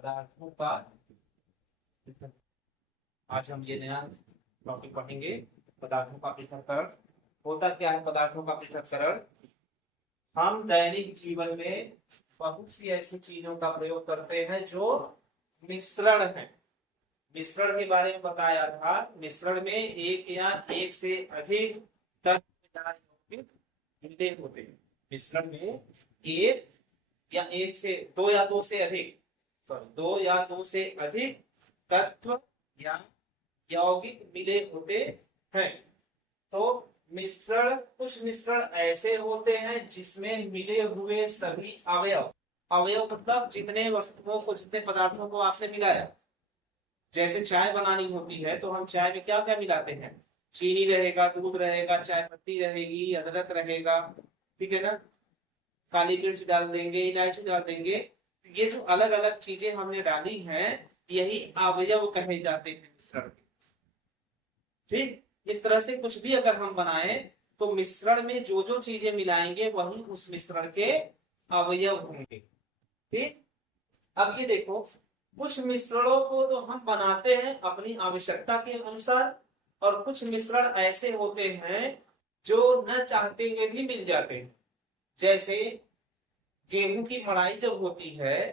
पदार्थों का, आज हम ये नया टॉपिक पढ़ेंगे, पदार्थों का पृथक्करण। होता क्या है पदार्थों का पृथक्करण? हम दैनिक जीवन में बहुत सी ऐसी चीजों का प्रयोग करते हैं जो मिश्रण है। मिश्रण के बारे में बताया था। मिश्रण में एक या एक से अधिक तत्व मिलते होते हैं। मिश्रण में एक या एक से दो या दो से अधिक दो या दो से अधिक तत्व या यौगिक मिले होते हैं। तो मिश्रण, कुछ मिश्रण ऐसे होते हैं जिसमें मिले हुए सभी अवयव, अवयव मतलब जितने वस्तुओं को, जितने पदार्थों को आपने मिलाया। जैसे चाय बनानी होती है तो हम चाय में क्या क्या मिलाते हैं? चीनी रहेगा, दूध रहेगा, चाय पत्ती रहेगी, अदरक रहेगा, ठीक है ना, काली मिर्च डाल देंगे, इलायची डाल देंगे। ये जो अलग अलग चीजें हमने डाली हैं यही अवयव कहे जाते हैं मिश्रण के। ठीक, इस तरह से कुछ भी अगर हम बनाए तो मिश्रण में जो जो चीजें मिलाएंगे वही उस मिश्रण के अवयव होंगे। ठीक, अब ये देखो, कुछ मिश्रणों को तो हम बनाते हैं अपनी आवश्यकता के अनुसार, और कुछ मिश्रण ऐसे होते हैं जो न चाहते हुए भी मिल जाते हैं। जैसे गेहूं की मड़ाई जब होती है,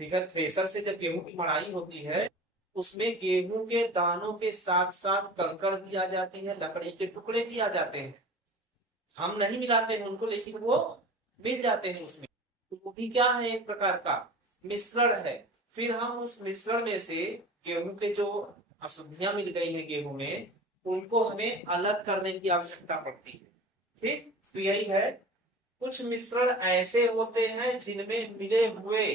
ठीक है, थ्रेसर से जब गेहूं की मड़ाई होती है उसमें गेहूं के दानों के साथ साथ कंकड़ भी आ जाती है, लकड़ी के टुकड़े भी आ जाते हैं। हम नहीं मिलाते हैं उनको, लेकिन वो मिल जाते हैं उसमें। तो वो भी क्या है? एक प्रकार का मिश्रण है। फिर हम उस मिश्रण में से गेहूं के जो अशुद्धियां मिल गई हैं गेहूं में, उनको हमें अलग करने की आवश्यकता पड़ती है। ठीक, तो यही है, कुछ मिश्रण ऐसे होते हैं जिनमें मिले हुए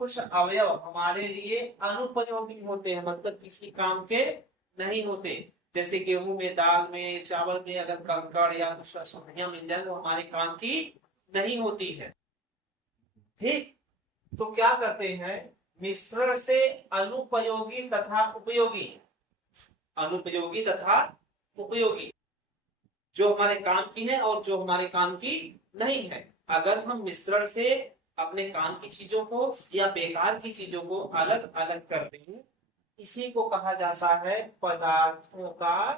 कुछ अवयव हमारे लिए अनुपयोगी होते हैं, मतलब किसी काम के नहीं होते। जैसे गेहूं में, दाल में, चावल में अगर कंकड़ या कुछ अशुद्धियां मिल जाए तो हमारे काम की नहीं होती है। ठीक, तो क्या करते हैं? मिश्रण से अनुपयोगी तथा उपयोगी, अनुपयोगी तथा उपयोगी, जो हमारे काम की है और जो हमारे काम की नहीं है, अगर हम मिश्रण से अपने काम की चीजों को या बेकार की चीजों को अलग अलग करते हैं, इसी को कहा जाता है पदार्थों का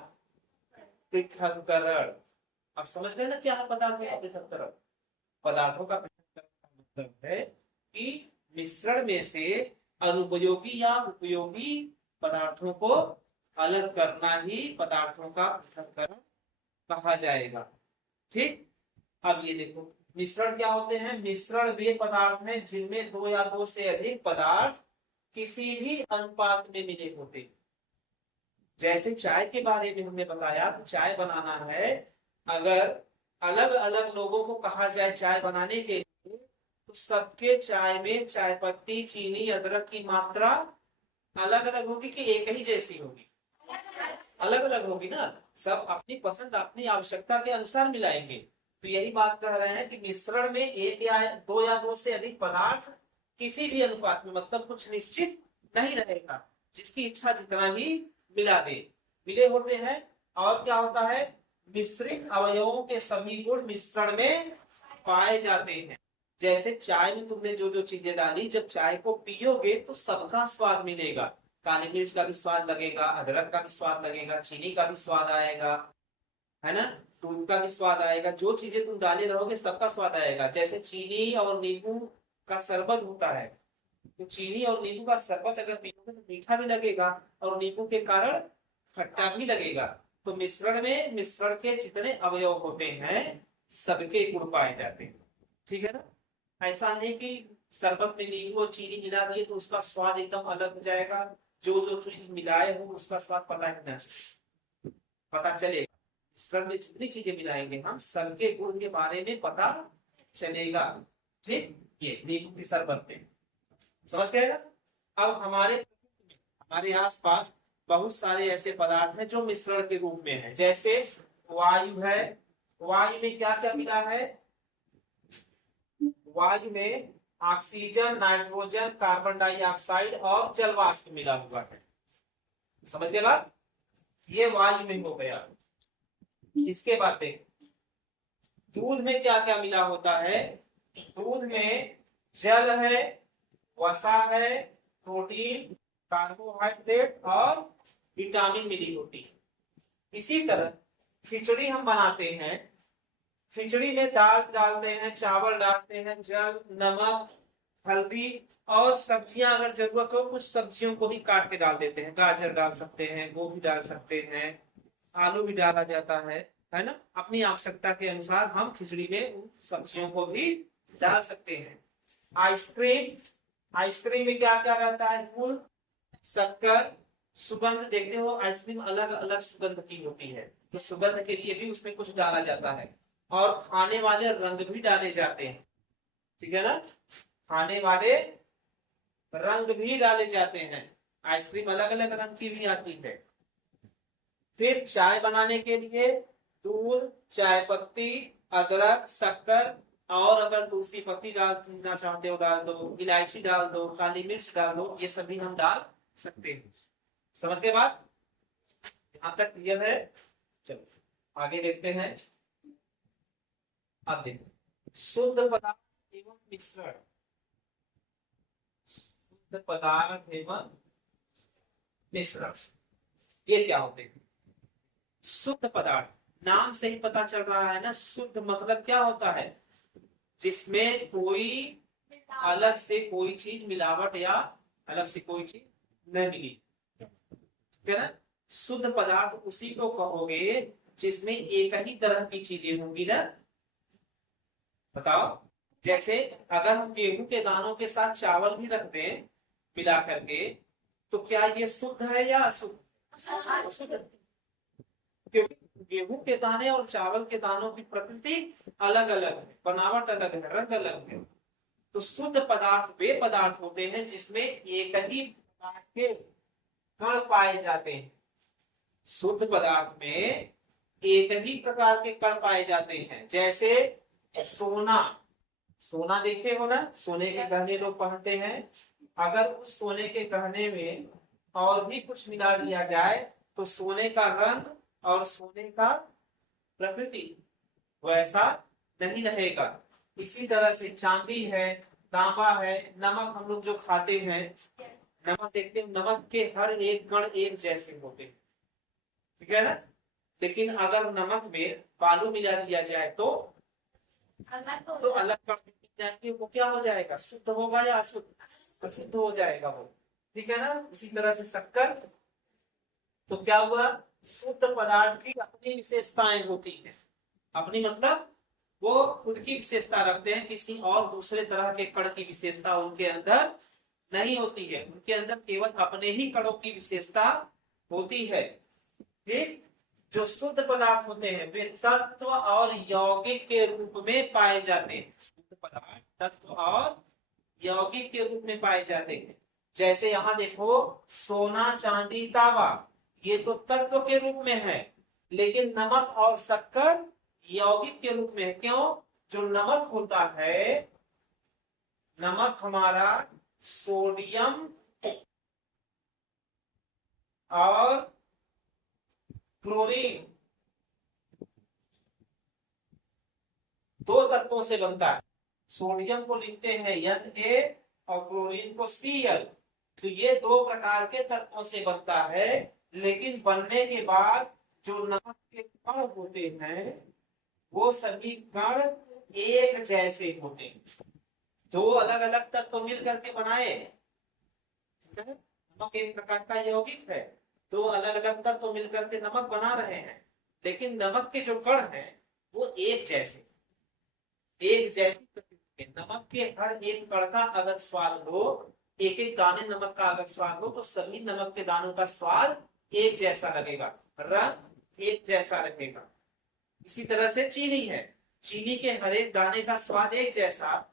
पृथक्करण। अब समझ गए ना क्या है पदार्थों का पृथक्करण? पदार्थों का पृथक्करण का मतलब है कि मिश्रण में से अनुपयोगी या उपयोगी पदार्थों को अलग करना ही पदार्थों का पृथक्करण कहा जाएगा। ठीक, अब ये देखो, मिश्रण क्या होते हैं? मिश्रण वे पदार्थ हैं जिनमें दो या दो से अधिक पदार्थ किसी भी अनुपात में मिले होते। जैसे चाय के बारे में हमने बताया, तो चाय बनाना है, अगर अलग अलग लोगों को कहा जाए चाय बनाने के लिए, तो सबके चाय में चाय पत्ती, चीनी, अदरक की मात्रा अलग अलग होगी कि एक ही जैसी होगी? अलग अलग होगी ना। सब अपनी पसंद, अपनी आवश्यकता के अनुसार मिलाएंगे। तो यही बात कह रहे हैं कि मिश्रण में एक या दो से अधिक पदार्थ किसी भी अनुपात में, मतलब कुछ निश्चित नहीं रहेगा, जिसकी इच्छा जितना ही मिला दे, मिले होते हैं। और क्या होता है? मिश्रित अवयवों के सभी गुण मिश्रण में पाए जाते हैं। जैसे चाय में तुमने जो जो चीजें डाली, जब चाय को पियोगे तो सबका स्वाद मिलेगा। काली मिर्च का भी स्वाद लगेगा, अदरक का भी स्वाद लगेगा, चीनी का भी स्वाद आएगा, है ना, दूध का भी स्वाद आएगा। जो चीजें तुम डाले रहोगे सबका स्वाद आएगा। जैसे चीनी और नींबू का शरबत होता है, तो चीनी और नींबू का शरबत अगर पियोगे तो मीठा भी लगेगा और नींबू के कारण खट्टा भी लगेगा। तो मिश्रण में मिश्रण के जितने अवयव होते हैं सबके गुण पाए जाते हैं। ठीक है ना? ऐसा नहीं कि शरबत में नींबू और चीनी मिला दिए तो उसका स्वाद एकदम अलग हो जाएगा। जो जो चीज मिलाए हो उसका स्वाद पता ही ना चले, पता चलेगा। मिश्रण में जितनी चीजें मिलाएंगे हम, सबके गुण के बारे में पता चलेगा। ठीक, ये नींबू की शरबत में समझ गए ना? अब हमारे आसपास बहुत सारे ऐसे पदार्थ हैं जो मिश्रण के रूप में है। जैसे वायु है, वायु में क्या क्या मिला है? वायु में ऑक्सीजन, नाइट्रोजन, कार्बन डाइऑक्साइड और जल वाष्प मिला हुआ है। समझ गए बात? ये वायु में हो गया। इसके बाद दूध में क्या क्या मिला होता है? दूध में जल है, वसा है, प्रोटीन, कार्बोहाइड्रेट और विटामिन मिली होती है। इसी तरह खिचड़ी हम बनाते हैं, खिचड़ी में दाल डालते हैं, चावल डालते हैं, जल, नमक, हल्दी और सब्जियां अगर जरूरत हो कुछ सब्जियों को भी काट के डाल देते हैं, गाजर डाल सकते हैं, गोभी डाल सकते हैं, आलू भी डाला जाता है ना। अपनी आवश्यकता के अनुसार हम खिचड़ी में उन सब्जियों को भी डाल सकते हैं। आइसक्रीम, आइसक्रीम में क्या क्या रहता है, गुड़, शक्कर, सुगंध। देखते हो आइसक्रीम अलग अलग सुगंध की होती है, तो सुगंध के लिए भी उसमें कुछ डाला जाता है। और खाने वाले रंग भी डाले जाते हैं, ठीक है ना, खाने वाले रंग भी डाले जाते हैं। आइसक्रीम अलग अलग रंग की भी आती है। फिर चाय बनाने के लिए दूध, चाय पत्ती, अदरक, शक्कर और अगर तुलसी पत्ती डालना चाहते हो डाल दो, इलायची डाल दो, काली मिर्च डाल दो, ये सभी हम डाल सकते हैं। समझ के बाद यहां तक क्लियर है? चलो आगे देखते हैं। अब देखो शुद्ध पदार्थ एवं मिश्रण, शुद्ध पदार्थ एवं मिश्रण ये क्या होते हैं? शुद्ध पदार्थ, नाम से ही पता चल रहा है ना, शुद्ध मतलब क्या होता है, जिसमें कोई अलग से कोई चीज मिलावट या अलग से कोई चीज न मिली, ठीक है ना। शुद्ध पदार्थ उसी को कहोगे जिसमें एक ही तरह की चीजें होंगी ना। बताओ, जैसे अगर हम गेहूं के दानों के साथ चावल भी रखते हैं मिला करके, तो क्या ये शुद्ध है या अशुद्ध? क्योंकि गेहूं के दाने और चावल के दानों की प्रकृति अलग अलग है, बनावट अलग है, रंग अलग है। तो शुद्ध पदार्थ वे पदार्थ होते हैं जिसमें एक ही प्रकार के कण पाए जाते हैं। शुद्ध पदार्थ में एक ही प्रकार के कण पाए जाते हैं। जैसे सोना, सोना देखे हो ना, सोने के गहने लोग पहनते हैं। अगर उस सोने के गहने में और भी कुछ मिला दिया जाए तो सोने का रंग और सोने का प्रकृति वैसा नहीं रहेगा। इसी तरह से चांदी है, तांबा है, नमक हम लोग जो खाते हैं, नमक देखते हैं, नमक के हर एक कण एक जैसे होते हैं, ठीक है ना। लेकिन अगर नमक में बालू मिला दिया जाए तो अलग कण मिल जाएंगे, वो क्या हो जाएगा, शुद्ध होगा या अशुद्ध? अशुद्ध हो जाएगा वो, ठीक है ना। इसी तरह से शक्कर, तो क्या हुआ, शुद्ध पदार्थ की अपनी विशेषताएं होती हैं, अपनी मतलब वो खुद की विशेषता रखते हैं, किसी और दूसरे तरह के कण की विशेषता उनके अंदर नहीं होती है, उनके अंदर केवल अपने ही कणों की विशेषता होती है। ठीक, जो शुद्ध पदार्थ होते हैं वे तत्व और यौगिक के रूप में पाए जाते हैं। शुद्ध पदार्थ तत्व और यौगिक के रूप में पाए जाते हैं। जैसे यहाँ देखो सोना, चांदी, तांबा ये तो तत्व के रूप में है, लेकिन नमक और शक्कर यौगिक के रूप में है। क्यों? जो नमक होता है, नमक हमारा सोडियम और क्लोरीन दो तत्वों से बनता है। सोडियम को लिखते हैं Na और क्लोरीन को Cl। तो ये दो प्रकार के तत्वों से बनता है, लेकिन बनने के बाद जो नमक के कण होते हैं वो सभी कण एक जैसे होते हैं। दो अलग अलग तत्व मिल करके बनाए, नमक एक प्रकार का यौगिक है, दो अलग अलग तत्व मिलकर के नमक बना रहे हैं, लेकिन नमक के जो कण हैं वो एक जैसे, एक जैसी। नमक के हर एक कण का अगर स्वाद हो, एक एक दाने नमक का अगर स्वाद हो, तो सभी नमक के दानों का स्वाद एक जैसा लगेगा, रंग एक जैसा रहेगा। इसी तरह से चीनी है, चीनी के हर एक दाने का स्वाद एक जैसा,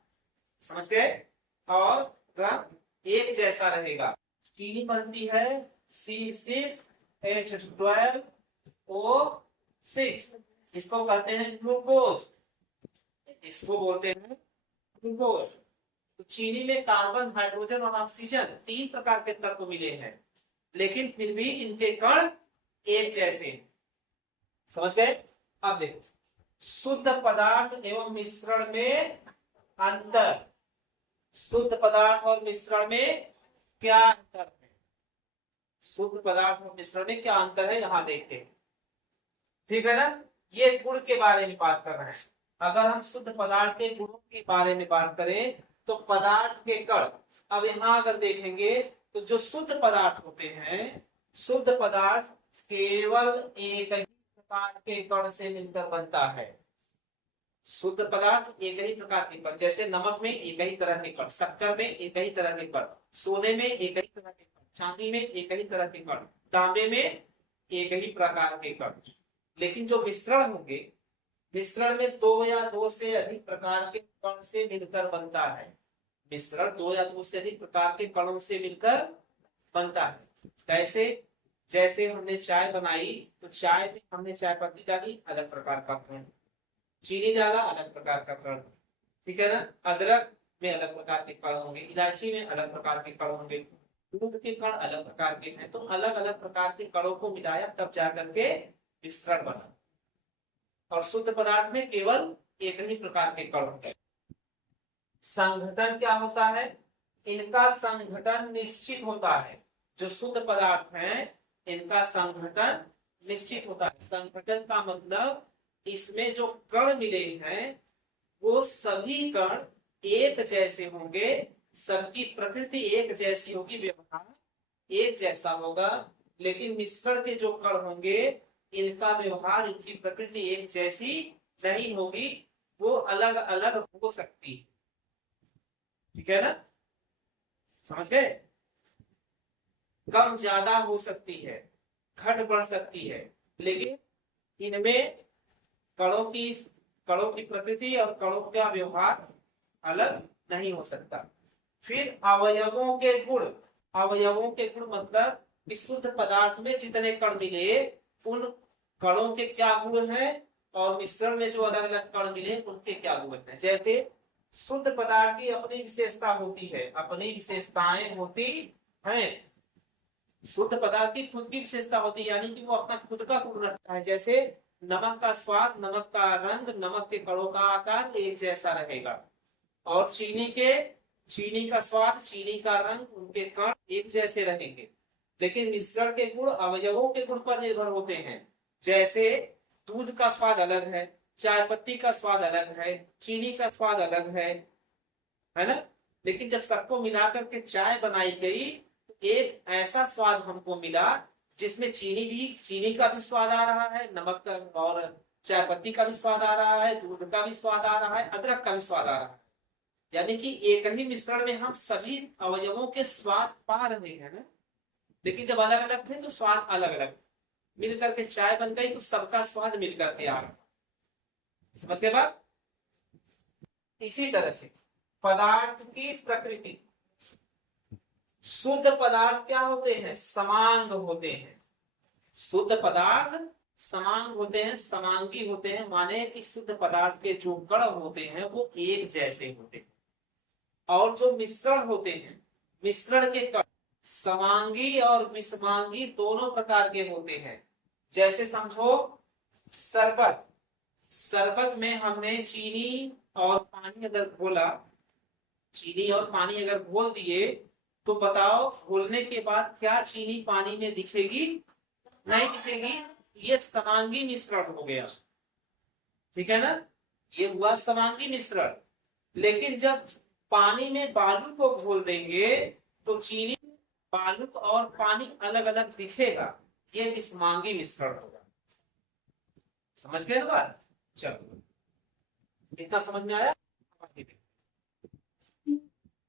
समझ गए, और रंग एक जैसा रहेगा। चीनी बनती है C6H12O6, इसको कहते हैं ग्लूकोज, इसको बोलते हैं ग्लूकोज। तो चीनी में कार्बन, हाइड्रोजन और ऑक्सीजन तीन प्रकार के तत्व मिले हैं, लेकिन फिर भी इनके कण एक जैसे। समझ गए? अब देखो शुद्ध पदार्थ एवं मिश्रण में अंतर। शुद्ध पदार्थ और मिश्रण में क्या अंतर है? शुद्ध पदार्थ और मिश्रण में क्या अंतर है यहाँ देखते हैं। ठीक है ना, ये गुण के बारे में बात कर रहे हैं। अगर हम शुद्ध पदार्थ के गुणों के बारे में बात करें तो पदार्थ के कण, अब यहाँ अगर देखेंगे तो जो शुद्ध पदार्थ होते हैं, शुद्ध पदार्थ केवल एक ही प्रकार के कण से मिलकर बनता है। शुद्ध पदार्थ एक ही प्रकार के कण, जैसे नमक में एक ही तरह के कण, शक्कर में एक ही तरह के कण, सोने में एक ही तरह के कण, चांदी में एक ही तरह के कण, तांबे में एक ही प्रकार के कण। लेकिन जो मिश्रण होंगे, मिश्रण में दो या दो से अधिक प्रकार के कण से मिलकर बनता है। मिश्रण दो या दो से अधिक प्रकार के कणों से मिलकर बनता है। कैसे? जैसे हमने चाय बनाई तो चाय में हमने चाय पत्ती डाली, अलग प्रकार का कण, चीनी डाला, अलग प्रकार का कण, ठीक है ना। अदरक में अलग प्रकार के कण होंगे, इलायची में अलग प्रकार के कण होंगे, दूध के कण अलग प्रकार के हैं। तो अलग अलग प्रकार के कणों को मिलाया तब जाकर के मिश्रण बना। और शुद्ध पदार्थ में केवल एक ही प्रकार के कण होते हैं। संघटन क्या होता है? इनका संघटन निश्चित होता है। जो शुद्ध पदार्थ हैं इनका संघटन निश्चित होता है। संघटन का मतलब इसमें जो कण मिले हैं वो सभी कण एक जैसे होंगे, सबकी प्रकृति एक जैसी होगी, व्यवहार एक जैसा होगा। लेकिन मिश्रण के जो कण होंगे इनका व्यवहार, इनकी प्रकृति एक जैसी नहीं होगी, वो अलग अलग हो सकती है। ठीक है ना, समझ गए? कम ज्यादा हो सकती है, घट बढ़ सकती है, लेकिन इनमें कणों की प्रकृति और कणों का व्यवहार अलग नहीं हो सकता। फिर अवयवों के गुण। अवयवों के गुण मतलब कि शुद्ध पदार्थ में जितने कण मिले उन कणों के क्या गुण हैं और मिश्रण में जो अलग अलग कण मिले उनके क्या गुण हैं। जैसे शुद्ध पदार्थ की अपनी विशेषता होती है, अपनी विशेषताएं होती हैं। शुद्ध पदार्थ की खुद की विशेषता होती है, यानी कि वो अपना खुद का गुण रखता है। जैसे नमक का स्वाद, नमक का रंग, नमक के कणों का आकार एक जैसा रहेगा। और चीनी का स्वाद, चीनी का रंग, उनके कण एक जैसे रहेंगे। लेकिन मिश्रण के गुण अवयवों के गुण पर निर्भर होते हैं। जैसे दूध का स्वाद अलग है, चाय पत्ती का स्वाद अलग है, चीनी का स्वाद अलग है ना। लेकिन जब सबको मिलाकर के चाय बनाई गई तो एक ऐसा स्वाद हमको मिला जिसमें चीनी का भी स्वाद आ रहा है, नमक का और चाय पत्ती का भी स्वाद आ रहा है, दूध का भी स्वाद आ रहा है, अदरक का भी स्वाद आ रहा है। यानी कि एक ही मिश्रण में हम सभी अवयवों के स्वाद पा रहे हैं ना। लेकिन जब अलग अलग थे तो स्वाद अलग अलग, मिलकर के चाय बन गई तो सबका स्वाद मिलकर के आ रहा। समझ गए बात? इसी तरह से पदार्थ की प्रकृति। शुद्ध पदार्थ क्या होते हैं? समांग होते हैं। शुद्ध पदार्थ समांग होते हैं, समांगी होते हैं, माने कि शुद्ध पदार्थ के जो कण होते हैं वो एक जैसे होते हैं। और जो मिश्रण होते हैं, मिश्रण के कण समांगी और विषमांगी दोनों प्रकार के होते हैं। जैसे समझो शरबत, शरबत में हमने चीनी और पानी अगर घोला, चीनी और पानी अगर घोल दिए तो बताओ घोलने के बाद क्या चीनी पानी में दिखेगी? नहीं दिखेगी। ये समांगी मिश्रण हो गया, ठीक है ना, ये हुआ समांगी मिश्रण। लेकिन जब पानी में बालू को घोल देंगे तो चीनी, बालू और पानी अलग अलग दिखेगा, ये विषमांगी मिश्रण होगा। समझ गए ना बात? चलो इतना समझ में आया?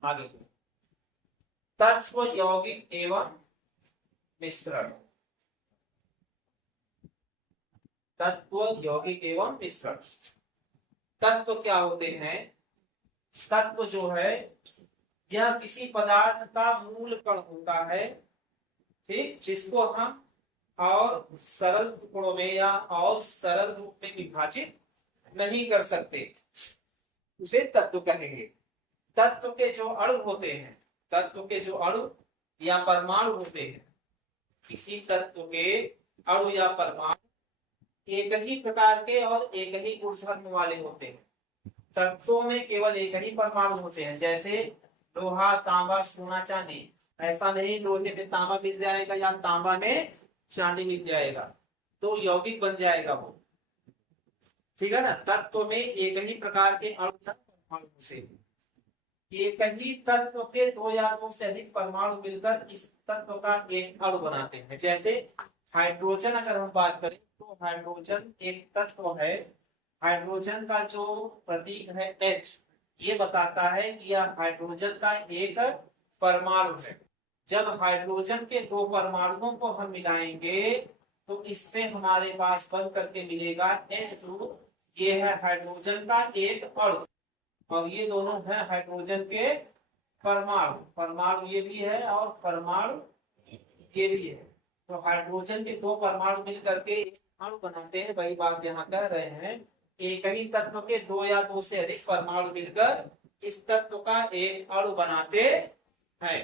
आगे तत्व यौगिक एवं मिश्रण। तत्व यौगिक एवं मिश्रण। तत्व क्या होते हैं? तत्व जो है यह किसी पदार्थ का मूल कण होता है, ठीक, जिसको हम और सरल टुकड़ों में या और सरल रूप में विभाजित नहीं कर सकते, उसे तत्व कहेंगे। तत्व के जो अणु होते हैं, तत्व के जो अणु या परमाणु होते हैं, किसी तत्व के अणु या परमाणु एक ही प्रकार के और एक ही गुणधर्म वाले होते हैं। तत्वों में केवल एक ही परमाणु होते हैं। जैसे लोहा, तांबा, सोना, चांदी। ऐसा नहीं लोहे में तांबा मिल जाएगा या तांबा में चांदी मिल जाएगा, तो यौगिक बन जाएगा वो। ठीक है ना। तत्व में एक ही प्रकार के अणु परमाणु से, एक ही तत्व के दो या दो से अधिक परमाणु मिलकर इस तत्व का एक अणु बनाते हैं। जैसे हाइड्रोजन अगर हम बात करें तो हाइड्रोजन एक तत्व है। हाइड्रोजन का जो प्रतीक है H, ये बताता है कि यह हाइड्रोजन का एक परमाणु है। जब हाइड्रोजन के दो परमाणुओं को हम मिलाएंगे तो इससे हमारे पास बन करके मिलेगा H2। ये है हाइड्रोजन का एक अणु और ये दोनों है हाइड्रोजन के परमाणु। परमाणु ये भी है और परमाणु ये भी है। तो हाइड्रोजन के दो परमाणु मिल करके एक अणु बनाते हैं, वही बात यहाँ कह रहे हैं। एक ही तत्व के दो या दो से अधिक परमाणु मिलकर इस तत्व का एक अणु बनाते हैं।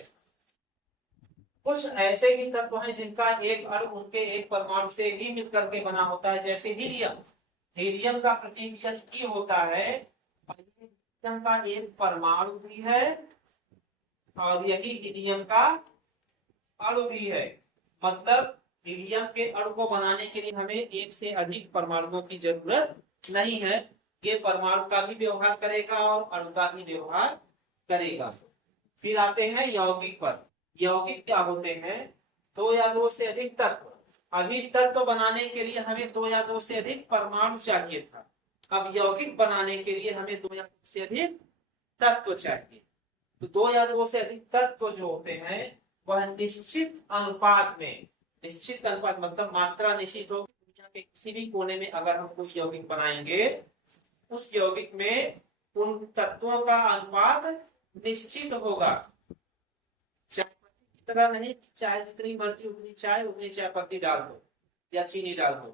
कुछ ऐसे भी तत्व हैं जिनका एक अणु उनके एक परमाणु से ही मिलकर के बना होता है, जैसे हीलियम। हीलियम का प्रतीक He होता है। हीलियम का एक परमाणु भी है और यही हीलियम का अणु भी है। मतलब हीलियम के अणु को बनाने के लिए हमें एक से अधिक परमाणुओं की जरूरत नहीं है। ये परमाणु का भी व्यवहार करेगा और अणु का भी व्यवहार करेगा। फिर आते हैं यौगिक पर। यौगिक क्या होते हैं? दो या दो से अधिक तत्व। अभी तत्व बनाने के लिए हमें दो या दो से अधिक परमाणु चाहिए था, अब यौगिक बनाने के लिए हमें दो या दो से अधिक तत्व चाहिए। तो दो या दो से अधिक तत्व जो होते हैं वह निश्चित अनुपात में, निश्चित अनुपात मतलब मात्रा निश्चित होगी। दुनिया के किसी भी कोने में अगर हम कोई यौगिक बनाएंगे, उस यौगिक में उन तत्वों का अनुपात निश्चित होगा। चाय पत्ती की तरह नहीं, चाय जितनी मर्जी उतनी चाय उतनी चाय पत्ती डाल दो या चीनी डाल दो।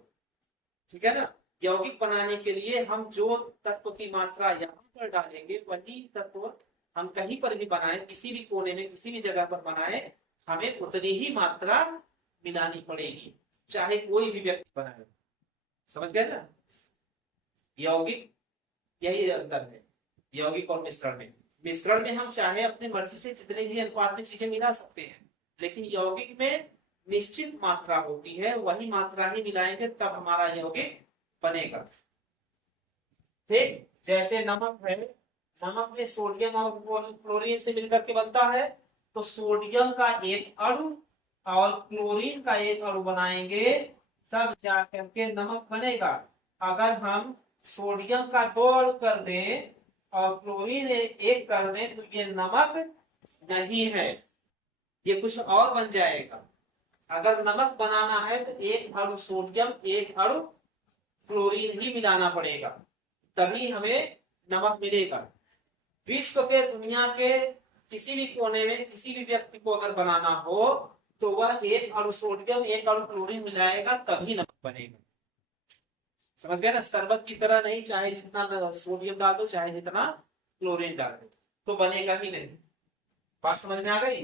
ठीक है ना। यौगिक बनाने के लिए हम जो तत्व की मात्रा यहाँ पर डालेंगे वही तत्व हम कहीं पर भी बनाए, किसी भी कोने में किसी भी जगह पर बनाए, हमें उतनी ही मात्रा मिलानी पड़ेगी, चाहे कोई भी व्यक्ति बनाए। समझ गए ना। यौगिक यही अंतर है यौगिक और मिश्रण में। मिश्रण में हम चाहे अपनी मर्जी से जितने भी अनुपात में चीजें मिला सकते हैं, लेकिन यौगिक में निश्चित मात्रा होती है, वही मात्रा ही मिलाएंगे तब हमारा यौगिक बनेगा। ठीक जैसे नमक है, नमक में सोडियम और क्लोरीन से मिलकर के बनता है, तो सोडियम का एक अणु और क्लोरीन का एक अणु बनाएंगे तब जाकर के नमक बनेगा। अगर हम सोडियम का दो अणु कर दें और क्लोरीन एक कर दें तो ये नमक नहीं है, ये कुछ और बन जाएगा। अगर नमक बनाना है तो एक अणु सोडियम एक अणु क्लोरीन ही मिलाना पड़ेगा, तभी हमें नमक मिलेगा। विश्व के दुनिया के किसी भी कोने में किसी भी व्यक्ति को अगर बनाना हो तो वह एक अणु सोडियम एक अणु क्लोरीन मिलाएगा तभी नमक बनेगा। समझ गए ना। शरबत की तरह नहीं, चाहे जितना सोडियम डाल दो चाहे जितना क्लोरीन डाल दो तो बनेगा ही नहीं। बात समझ में आ गई।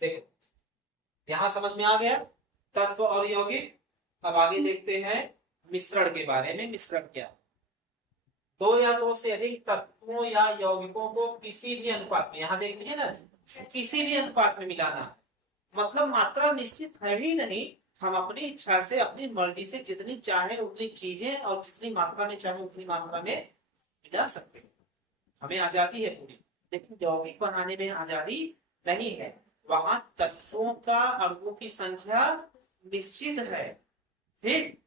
देखो यहां समझ में आ गया तत्व और यौगिक। अब आगे देखते हैं मिश्रण के बारे में। मिश्रण क्या? दो या दो से अधिक तत्वों या यौगिकों को किसी भी अनुपात में, यहां देख लीजिए ना, किसी भी अनुपात में मिलाना। मतलब मात्रा निश्चित है ही नहीं, हम अपनी इच्छा से अपनी मर्जी से जितनी चाहे उतनी चीजें और जितनी मात्रा में चाहे उतनी मात्रा में मिला सकते हैं। हमें आजादी है पूरी, लेकिन यौगिक बनाने में आजादी नहीं है। वहां तत्वों का अणुओं की संख्या निश्चित है। ठीक।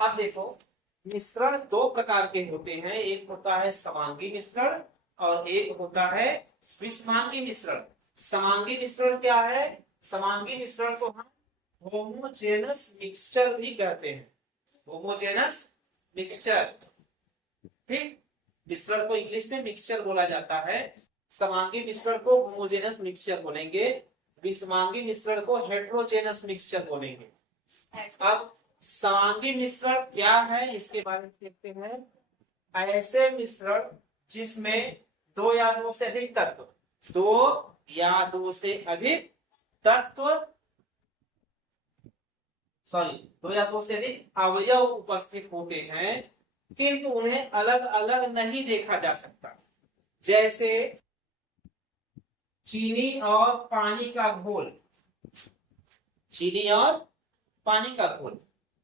अब देखो मिश्रण दो प्रकार के होते हैं, एक होता है समांगी मिश्रण और एक होता है विषमांगी मिश्रण। समांगी मिश्रण क्या है? समांगी मिश्रण को हम होमोजेनस मिक्सचर भी कहते हैं। Homogeneous mixture. ठीक। मिश्रण को इंग्लिश में मिक्सचर बोला जाता है। समांगी मिश्रण को होमोजेनस मिक्सचर बोलेंगे, विषमांगी मिश्रण को हेट्रोजेनस मिक्सचर बोलेंगे। अब समांगी मिश्रण क्या है इसके बारे में देखते हैं। ऐसे मिश्रण जिसमें दो या दो से अधिक तत्व, दो या दो से अधिक तत्व दो या दो से अधिक अवयव उपस्थित होते हैं, किंतु उन्हें अलग अलग नहीं देखा जा सकता। जैसे चीनी और पानी का घोल, चीनी और पानी का घोल।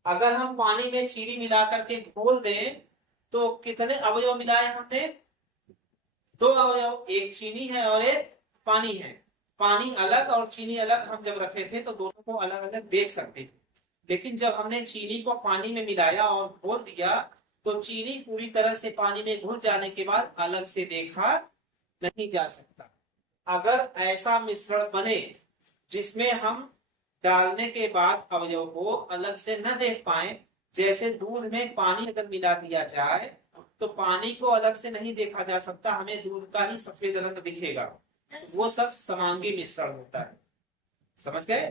अगर हम पानी में चीनी मिला करके घोल दें तो कितने अवयव मिलाए हमने? 2 अवयव, एक चीनी है और एक पानी है। पानी अलग और चीनी अलग हम जब रखे थे तो दोनों को अलग अलग देख सकते थे, लेकिन जब हमने चीनी को पानी में मिलाया और घोल दिया तो चीनी पूरी तरह से पानी में घुल जाने के बाद अलग से देखा नहीं जा सकता। अगर ऐसा मिश्रण बने जिसमें हम डालने के बाद अवयव को अलग से न देख पाए, जैसे दूध में पानी अगर मिला दिया जाए तो पानी को अलग से नहीं देखा जा सकता, हमें दूध का ही सफेद रंग दिखेगा, वो सब समांगी मिश्रण होता है। समझ गए?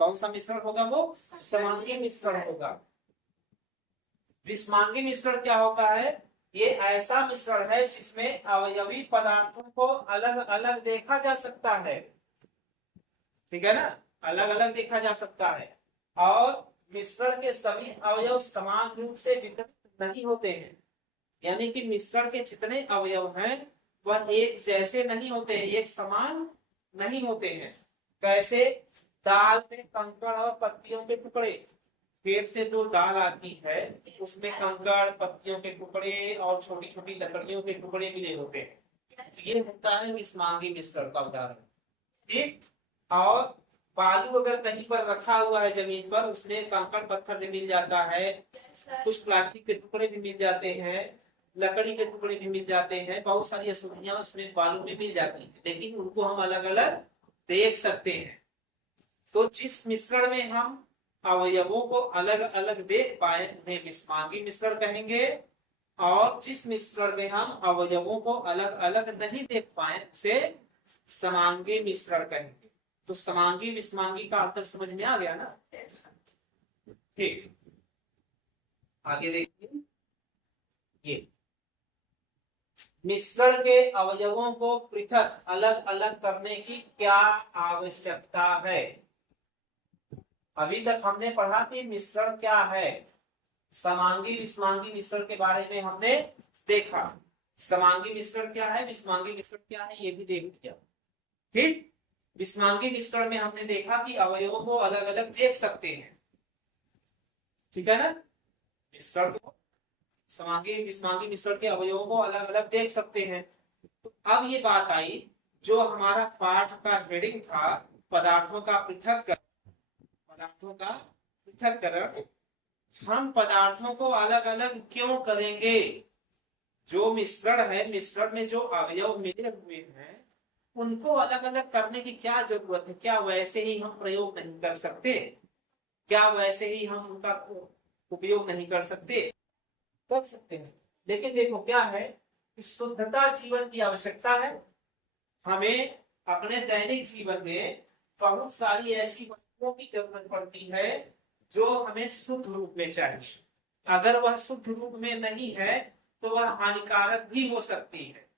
कौन सा मिश्रण होगा? वो समांगी मिश्रण होगा। विषमांगी मिश्रण क्या होता है? ये ऐसा मिश्रण है जिसमें अवयवी पदार्थों को अलग अलग देखा जा सकता है, ठीक है ना, अलग अलग देखा जा सकता है, और मिश्रण के सभी अवयव समान रूप से वितरित नहीं होते हैं, यानी कि मिश्रण के जितने अवयव हैं वह एक जैसे नहीं होते हैं, एक समान नहीं होते हैं। कैसे? दाल में कंकड़ और पत्तियों के टुकड़े, खेत से जो दाल आती है उसमें कंकड़, पत्तियों के टुकड़े और छोटी छोटी लकड़ियों के टुकड़े मिले होते हैं, ये होता है विषमांगी मिश्रण का उदाहरण, ठीक। और बालू अगर कहीं पर रखा हुआ है जमीन पर, उसमें कंकड़ पत्थर भी मिल जाता है, कुछ प्लास्टिक के टुकड़े भी मिल जाते हैं, लकड़ी के टुकड़े भी मिल जाते हैं, बहुत सारी अशुद्धियां उसमें बालू में मिल जाती है, लेकिन उनको हम अलग अलग देख सकते हैं। तो जिस मिश्रण में हम अवयवों को अलग अलग देख पाए उन्हें विषमांगी मिश्रण कहेंगे, और जिस मिश्रण में हम अवयवों को अलग अलग नहीं देख पाए उसे समांगी मिश्रण कहेंगे। तो समांगी विषमांगी का अंतर समझ में आ गया ना? ठीक, आगे देखिए। ये मिश्रण के अवयवों को पृथक अलग अलग करने की क्या आवश्यकता है? अभी तक हमने पढ़ा कि मिश्रण क्या है, समांगी विषमांगी मिश्रण के बारे में हमने देखा। समांगी मिश्रण क्या है, विषमांगी मिश्रण क्या है, ये भी देख लिया, ठीक। विषमांगी मिश्रण में हमने देखा कि अवयवों को अलग अलग देख सकते हैं, ठीक है ना। मिश्रण को, समांगी विषमांगी मिश्रण के अवयवों को अलग अलग देख सकते हैं। तो अब ये बात आई, जो हमारा पाठ का हेडिंग था पदार्थों का पृथक्करण, पदार्थों का पृथक्करण, हम पदार्थों को अलग अलग क्यों करेंगे? जो मिश्रण है, मिश्रण में जो अवयव मिले हुए हैं उनको अलग अलग करने की क्या जरूरत है? क्या वैसे ही हम प्रयोग नहीं कर सकते? क्या वैसे ही हम उनका उपयोग नहीं कर सकते? कर सकते हैं, लेकिन देखो क्या है, शुद्धता जीवन की आवश्यकता है। हमें अपने दैनिक जीवन में बहुत सारी ऐसी वस्तुओं की जरूरत पड़ती है जो हमें शुद्ध रूप में चाहिए। अगर वह शुद्ध रूप में नहीं है तो वह हानिकारक भी हो सकती है।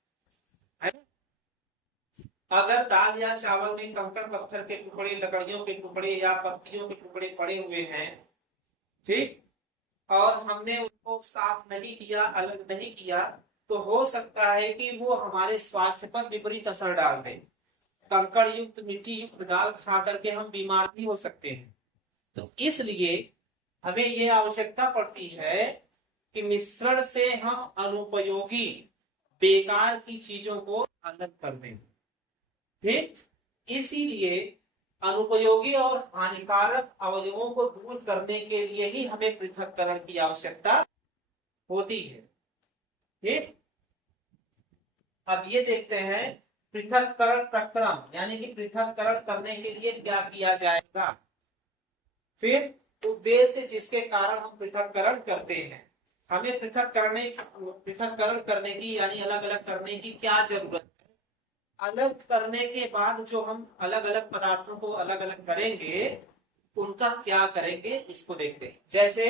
अगर दाल या चावल में कंकड़ पत्थर के टुकड़े, लकड़ियों के टुकड़े या पत्तियों के टुकड़े पड़े हुए हैं, ठीक, और हमने उनको साफ नहीं किया, अलग नहीं किया, तो हो सकता है कि वो हमारे स्वास्थ्य पर विपरीत असर डाल दे। कंकड़ युक्त, मिट्टी युक्त दाल खा करके हम बीमार भी हो सकते हैं। तो इसलिए हमें ये आवश्यकता पड़ती है कि मिश्रण से हम अनुपयोगी, बेकार की चीजों को अलग कर दें, ठीक। इसीलिए अनुपयोगी और हानिकारक अवयवों को दूर करने के लिए ही हमें पृथक्करण की आवश्यकता होती है, ठीक। अब ये देखते हैं पृथक्करण प्रक्रम, यानी कि पृथक्करण करने के लिए क्या किया जाएगा, फिर उद्देश्य जिसके कारण हम पृथक्करण करते हैं। हमें पृथक्करण करने की यानी अलग अलग करने की क्या जरूरत है? अलग करने के बाद जो हम अलग अलग पदार्थों को अलग अलग करेंगे उनका क्या करेंगे, इसको देखते हैं। जैसे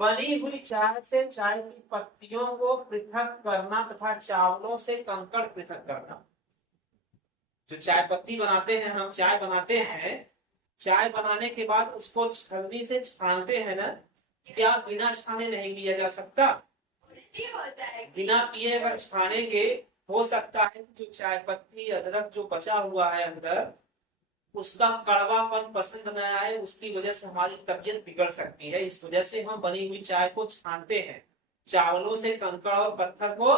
बनी हुई चाय से चाय की पत्तियों को पृथक करना तथा चावलों से कंकड़ पृथक करना। जो चाय पत्ती बनाते हैं, हम चाय बनाते हैं, चाय बनाने के बाद उसको छलनी से छानते हैं ना, क्या बिना छाने नहीं पिया जा सकता? बिना पिए अगर छानेंगे हो सकता है कि जो चाय पत्ती अदरक जो बचा हुआ है अंदर उसका कड़वापन पसंद न आए, उसकी वजह से हमारी तबीयत बिगड़ सकती है। इस वजह से हम बनी हुई चाय को छानते हैं, चावलों से कंकड़ और पत्थर को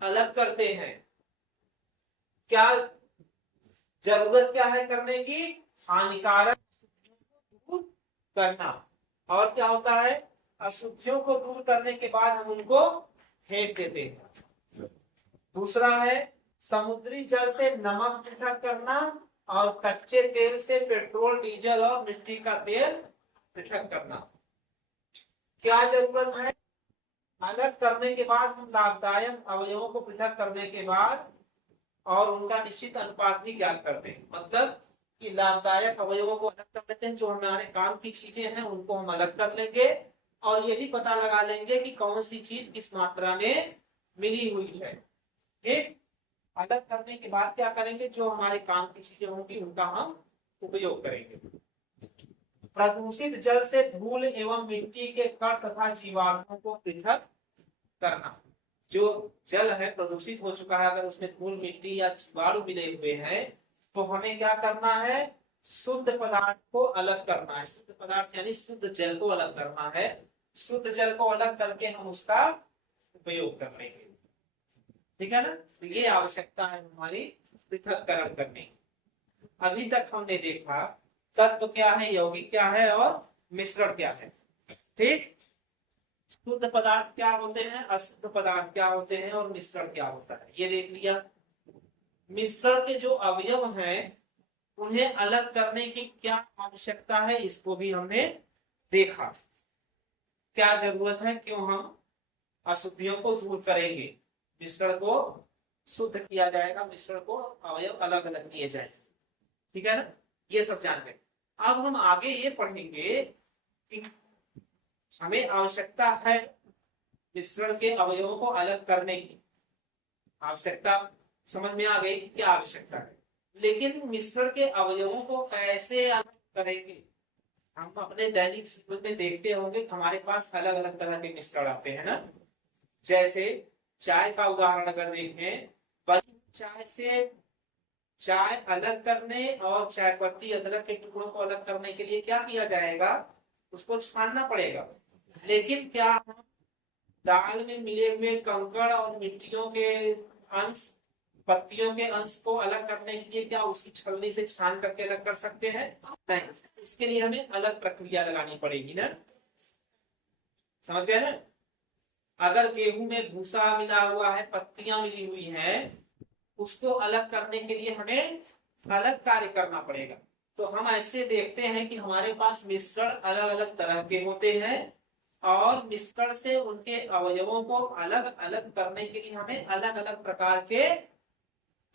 अलग करते हैं। क्या जरूरत क्या है करने की? हानिकारक दूर करना। और क्या होता है? अशुद्धियों को दूर करने के बाद हम उनको फेंक देते हैं। दूसरा है समुद्री जल से नमक पृथक करना और कच्चे तेल से पेट्रोल डीजल और मिट्टी का तेल पृथक करना। क्या जरूरत है? अलग करने के बाद हम लाभदायक अवयवों को पृथक करने के बाद और उनका निश्चित अनुपात भी ज्ञात करते हैं। मतलब कि लाभदायक अवयवों को अलग कर लेते हैं, जो हमारे काम की चीजें हैं उनको हम अलग कर लेंगे और ये भी पता लगा लेंगे कि कौन सी चीज किस मात्रा में मिली हुई है। ठीक, अलग करने के बाद क्या करेंगे? जो हमारे काम की चीजें होंगी उनका हम उपयोग करेंगे। प्रदूषित जल से धूल एवं मिट्टी के कण तथा जीवाणुओं को पृथक करना। जो जल है प्रदूषित हो चुका है, अगर उसमें धूल मिट्टी या जीवाणु मिले हुए हैं तो हमें क्या करना है? शुद्ध पदार्थ को अलग करना है। शुद्ध पदार्थ यानी शुद्ध जल को अलग करना है। शुद्ध जल को अलग करके हम उसका उपयोग कर लेंगे। ठीक है ना? तो ये आवश्यकता है हमारी पृथक्करण करने की। अभी तक हमने देखा तत्व क्या है, यौगिक क्या है और मिश्रण क्या है। ठीक, शुद्ध पदार्थ क्या होते हैं, अशुद्ध पदार्थ क्या होते हैं और मिश्रण क्या होता है, ये देख लिया। मिश्रण के जो अवयव हैं उन्हें अलग करने की क्या आवश्यकता है, इसको भी हमने देखा। क्या जरूरत है, क्यों हम अशुद्धियों को दूर करेंगे, मिश्रण को शुद्ध किया जाएगा, मिश्रण को अवयव अलग अलग किए जाएंगे। ठीक है ना? ये सब जान गए। अब हम आगे ये पढ़ेंगे कि हमें आवश्यकता है मिश्रण के अवयवों को अलग करने की। आवश्यकता समझ में आ गई, क्या आवश्यकता है, लेकिन मिश्रण के अवयवों को कैसे अलग करेंगे? हम अपने दैनिक जीवन में देखते होंगे हमारे पास अलग अलग तरह के मिश्रण आते हैं ना। जैसे चाय का उदाहरण अगर देखें, बनी चाय से चाय अलग करने और चाय पत्ती अदरक के टुकड़ों को अलग करने के लिए क्या किया जाएगा? उसको छानना पड़ेगा। लेकिन क्या हम दाल में मिले हुए कंकड़ और मिट्टियों के अंश, पत्तियों के अंश को अलग करने के लिए क्या उसी छलनी से छान करके अलग कर सकते हैं? नहीं, इसके लिए हमें अलग प्रक्रिया लगानी पड़ेगी ना। समझ गए ना? अगर गेहूं में भूसा मिला हुआ है, पत्तियां मिली हुई हैं, उसको अलग करने के लिए हमें अलग कार्य करना पड़ेगा। तो हम ऐसे देखते हैं कि हमारे पास मिश्रण अलग अलग तरह के होते हैं और मिश्रण से उनके अवयवों को अलग अलग करने के लिए हमें अलग अलग प्रकार के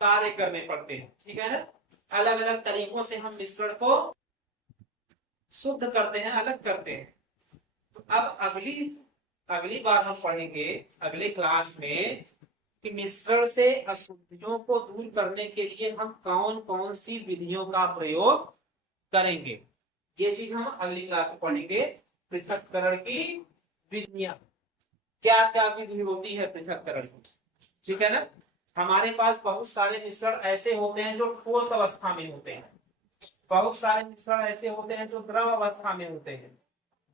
कार्य करने पड़ते हैं। ठीक है ना? अलग अलग तरीकों से हम मिश्रण को शुद्ध करते हैं, अलग करते हैं। तो अब अगली बार हम पढ़ेंगे अगले क्लास में कि मिश्रण से अशुद्धियों को दूर करने के लिए हम कौन कौन सी विधियों का प्रयोग करेंगे। ये चीज हम अगली क्लास में पढ़ेंगे। पृथक्करण की विधियां, क्या क्या विधि होती है पृथक्करण की। ठीक है ना? हमारे पास बहुत सारे मिश्रण ऐसे होते हैं जो ठोस अवस्था में होते हैं, बहुत सारे मिश्रण ऐसे होते हैं जो द्रव अवस्था में होते हैं,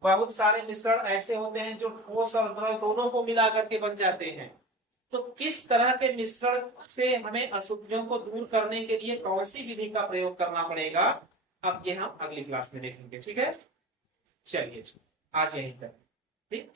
बहुत सारे मिश्रण ऐसे होते हैं जो ठोस और द्रव दोनों को मिला करके बन जाते हैं। तो किस तरह के मिश्रण से हमें अशुद्धियों को दूर करने के लिए कौन सी विधि का प्रयोग करना पड़ेगा, अब ये हम अगली क्लास में देखेंगे। ठीक है, चलिए आज यहीं तक। ठीक।